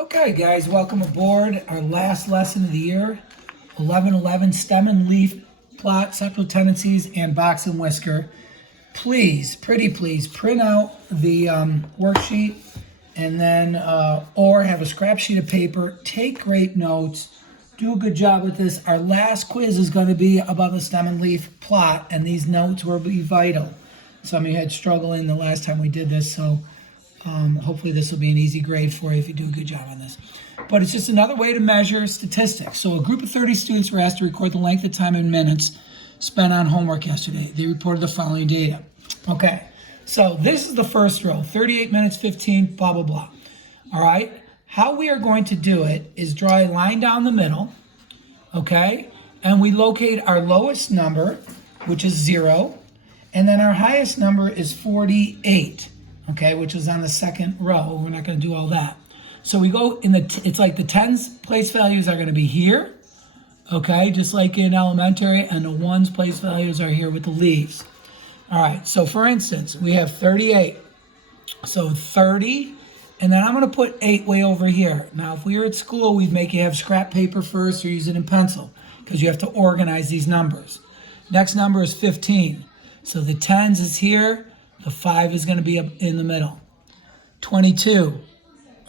Okay, guys, welcome aboard our last lesson of the year, 1111 stem and leaf plot, sexual tendencies, and box and whisker. Please, pretty please, print out the worksheet and then, or have a scrap sheet of paper, take great notes, do a good job with this. Our last quiz is going to be about the stem and leaf plot, and these notes will be vital. Some of you had struggling the last time we did this, so hopefully this will be an easy grade for you if you do a good job on this. But it's just another way to measure statistics. So a group of 30 students were asked to record the length of time in minutes spent on homework yesterday. They reported the following data. Okay, so this is the first row, 38 minutes, 15, blah, blah, blah. All right, how we are going to do it is draw a line down the middle, okay? And we locate our lowest number, which is 0, and then our highest number is 48. Okay, which is on the second row. We're not going to do all that. So we go in the, it's like the tens place values are going to be here, okay, just like in elementary, and the ones place values are here with the leaves. All right, so for instance, we have 38. So 30, and then I'm going to put 8 way over here. Now, if we were at school, we'd make you have scrap paper first or use it in pencil because you have to organize these numbers. Next number is 15. So the tens is here. The 5 is going to be up in the middle. 22.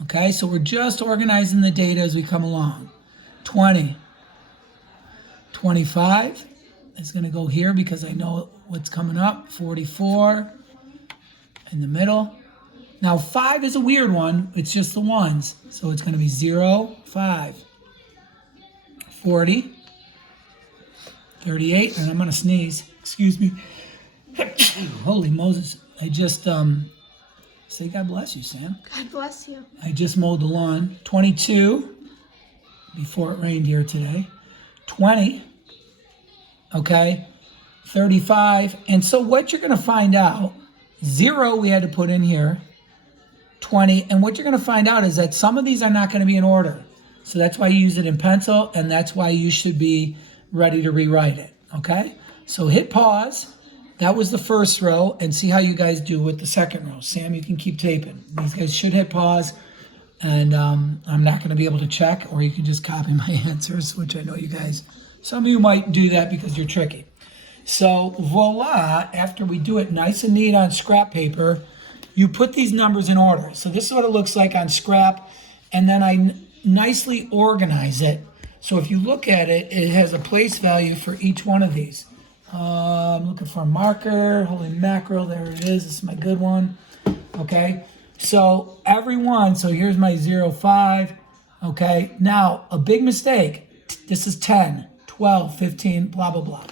Okay, so we're just organizing the data as we come along. 20. 25 is going to go here because I know what's coming up. 44 in the middle. Now 5 is a weird one. It's just the ones. So it's going to be 0, 5. 40. 38. And I'm going to sneeze. Excuse me. Holy Moses. I just, say God bless you, Sam. God bless you. I just mowed the lawn. 22, before it rained here today. 20, okay. 35, and so what you're going to find out, 0 we had to put in here. 20, and what you're going to find out is that some of these are not going to be in order. So that's why you use it in pencil, and that's why you should be ready to rewrite it, okay? So hit pause. That was the first row, and see how you guys do with the second row. Sam, you can keep taping. These guys should hit pause, and I'm not going to be able to check, or you can just copy my answers, which I know you guys, some of you might do that because you're tricky. So voila, after we do it nice and neat on scrap paper, you put these numbers in order. So this is what it looks like on scrap, and then I nicely organize it. So if you look at it, it has a place value for each one of these. I'm looking for a marker. Holy mackerel, there it is. This is my good one. Okay, so every one, so here's my 0, 5. Okay, now a big mistake. This is 10, 12, 15, blah, blah, blah.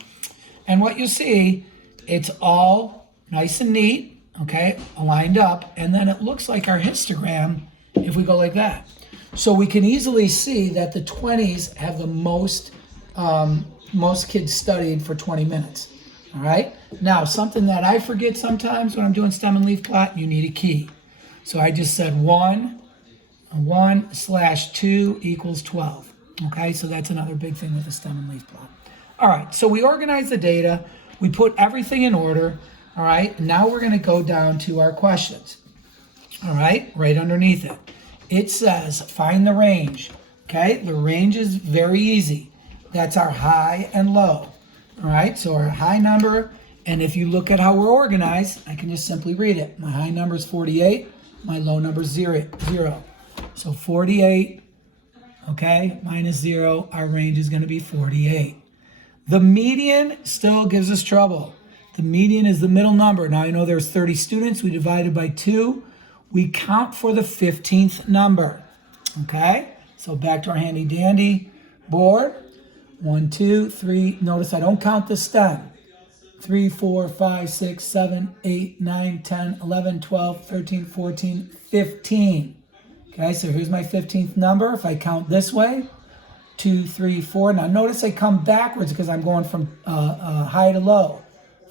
And what you see, it's all nice and neat, okay, lined up. And then it looks like our histogram if we go like that. So we can easily see that the 20s have the most kids studied for 20 minutes. All right. Now, something that I forget sometimes when I'm doing stem and leaf plot, you need a key. So I just said 1/2 equals 12. Okay. So that's another big thing with the stem and leaf plot. All right. So we organize the data. We put everything in order. All right. Now we're going to go down to our questions. All right. Right underneath it. It says find the range. Okay. The range is very easy. That's our high and low. All right, so our high number, and if you look at how we're organized, I can just simply read it. My high number is 48, my low number is 0. So 48, okay, minus 0, our range is going to be 48. The median still gives us trouble. The median is the middle number. Now I know there's 30 students. We divided by 2. We count for the 15th number. Okay, so back to our handy dandy board. 1, 2, 3. Notice I don't count the stem. 3, 4, 5, 6, 7, 8, 9, 10, 11, 12, 13, 14, 15. Okay, so here's my 15th number. If I count this way, 2, 3, 4. Now notice I come backwards because I'm going from high to low.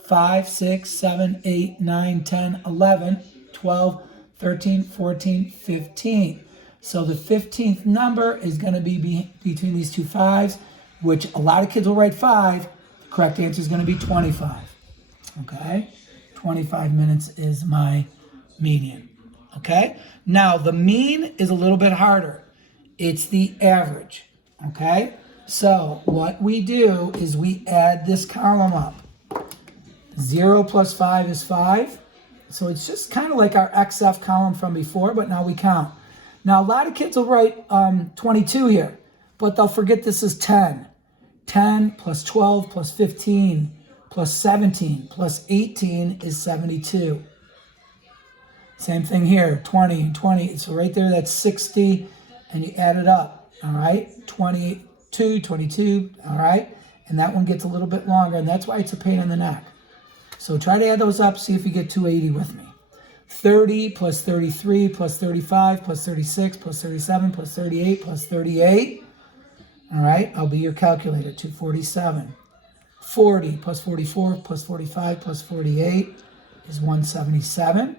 5, 6, 7, 8, 9, 10, 11, 12, 13, 14, 15. So the 15th number is going to be between these two 5s, which a lot of kids will write 5. The correct answer is going to be 25. Okay? 25 minutes is my median. Okay? Now, the mean is a little bit harder. It's the average, okay? So what we do is we add this column up. 0 plus 5 is 5. So it's just kind of like our XF column from before, but now we count. Now, a lot of kids will write 22 here, but they'll forget this is 10. 10 plus 12 plus 15 plus 17 plus 18 is 72. Same thing here, 20 and 20. So right there, that's 60, and you add it up, all right? 22, 22, all right? And that one gets a little bit longer, and that's why it's a pain in the neck. So try to add those up, see if you get 280 with me. 30 plus 33 plus 35 plus 36 plus 37 plus 38 plus 38. All right, I'll be your calculator, 247. 40 plus 44 plus 45 plus 48 is 177.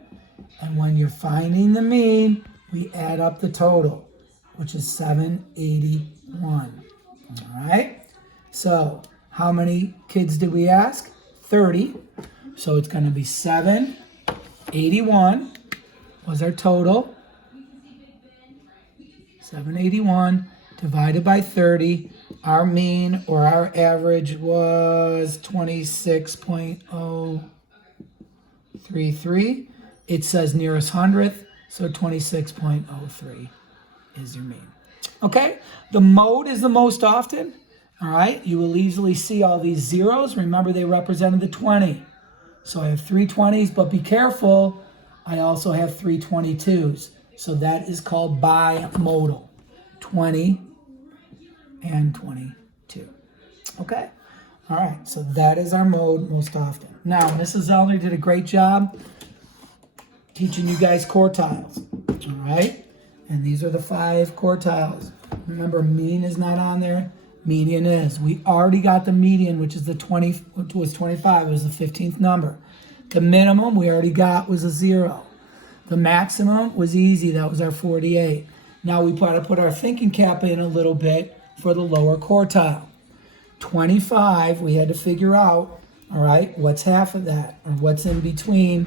And when you're finding the mean, we add up the total, which is 781. All right, so how many kids did we ask? 30. So it's going to be 781 was our total. 781 divided by 30. Our mean or our average was 26.033. It says nearest hundredth, so 26.03 is your mean. Okay, the mode is the most often. All right, you will easily see all these zeros. Remember, they represented the 20. So I have 3 20s, but be careful. I also have 3 22s. So that is called bimodal. 20 and 22. Okay? All right, so that is our mode most often. Now, Mrs. Zellner did a great job teaching you guys quartiles. All right? And these are the 5 quartiles. Remember, mean is not on there. Median is. We already got the median, which is the 20, which was 25, it was the 15th number. The minimum we already got was a 0. The maximum was easy, that was our 48. Now we got to put our thinking cap in a little bit for the lower quartile. 25, we had to figure out, all right, what's half of that, or what's in between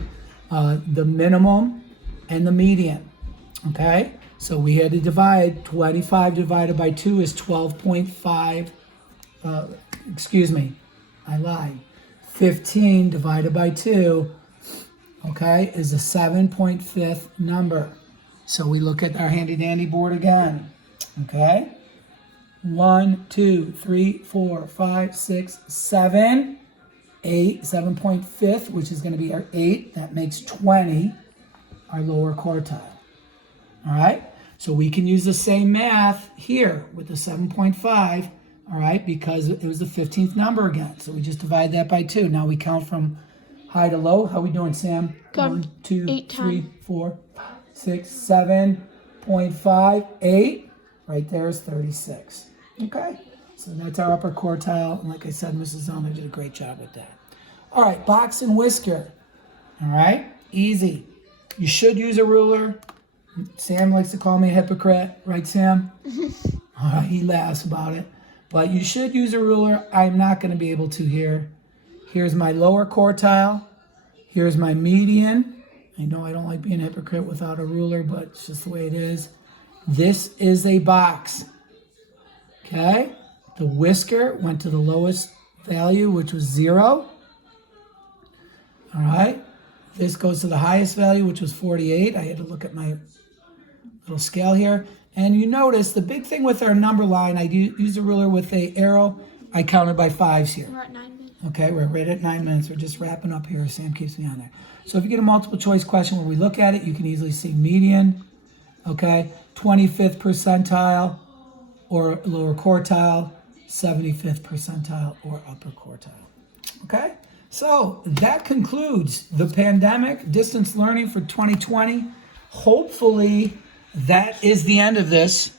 the minimum and the median, okay? So we had to divide, 25 divided by 2 is 12.5, excuse me, I lied. 15 divided by 2, okay, is a 7.5 number. So we look at our handy dandy board again, okay? 1, 2, 3, 4, 5, 6, 7, 8, 7.5, which is going to be our 8. That makes 20, our lower quartile. All right? So we can use the same math here with the 7.5, all right, because it was the 15th number again. So we just divide that by 2. Now we count from high to low. How we doing, Sam? 1, 2, 3, 4, 6, 7.5, 8. Right there is 36. Okay? So that's our upper quartile. And like I said, Mrs. Zellner did a great job with that. All right, box and whisker. All right? Easy. You should use a ruler. Sam likes to call me a hypocrite, right, Sam? He laughs about it. But you should use a ruler. I'm not going to be able to here. Here's my lower quartile. Here's my median. I know I don't like being a hypocrite without a ruler, but it's just the way it is. This is a box. Okay? The whisker went to the lowest value, which was 0. All right? This goes to the highest value, which was 48. I had to look at my little scale here. And you notice the big thing with our number line, I use a ruler with a arrow. I counted by 5s here. We're at 9 minutes. Okay, we're right at 9 minutes. We're just wrapping up here. Sam keeps me on there. So if you get a multiple choice question where we look at it, you can easily see median, okay, 25th percentile or lower quartile, 75th percentile or upper quartile. Okay, so that concludes the pandemic distance learning for 2020. Hopefully that is the end of this,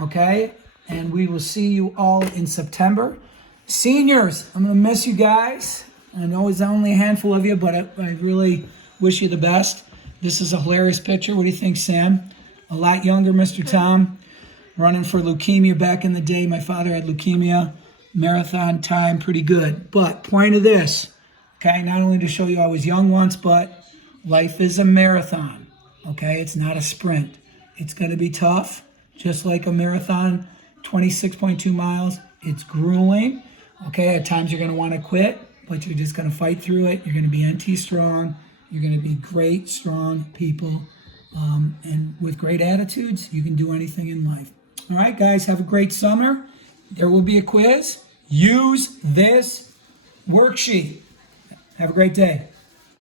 okay? And we will see you all in September. Seniors, I'm going to miss you guys. I know it's only a handful of you, but I really wish you the best. This is a hilarious picture. What do you think, Sam? A lot younger Mr. Tom, running for leukemia back in the day. My father had leukemia. Marathon time, pretty good. But point of this, okay, not only to show you I was young once, but life is a marathon, okay? It's not a sprint. It's going to be tough. just like a marathon, 26.2 miles. It's grueling. Okay, at times you're going to want to quit, but you're just going to fight through it. You're going to be NT strong. You're going to be great, strong people. And with great attitudes, you can do anything in life. All right, guys, have a great summer. There will be a quiz. Use this worksheet. Have a great day.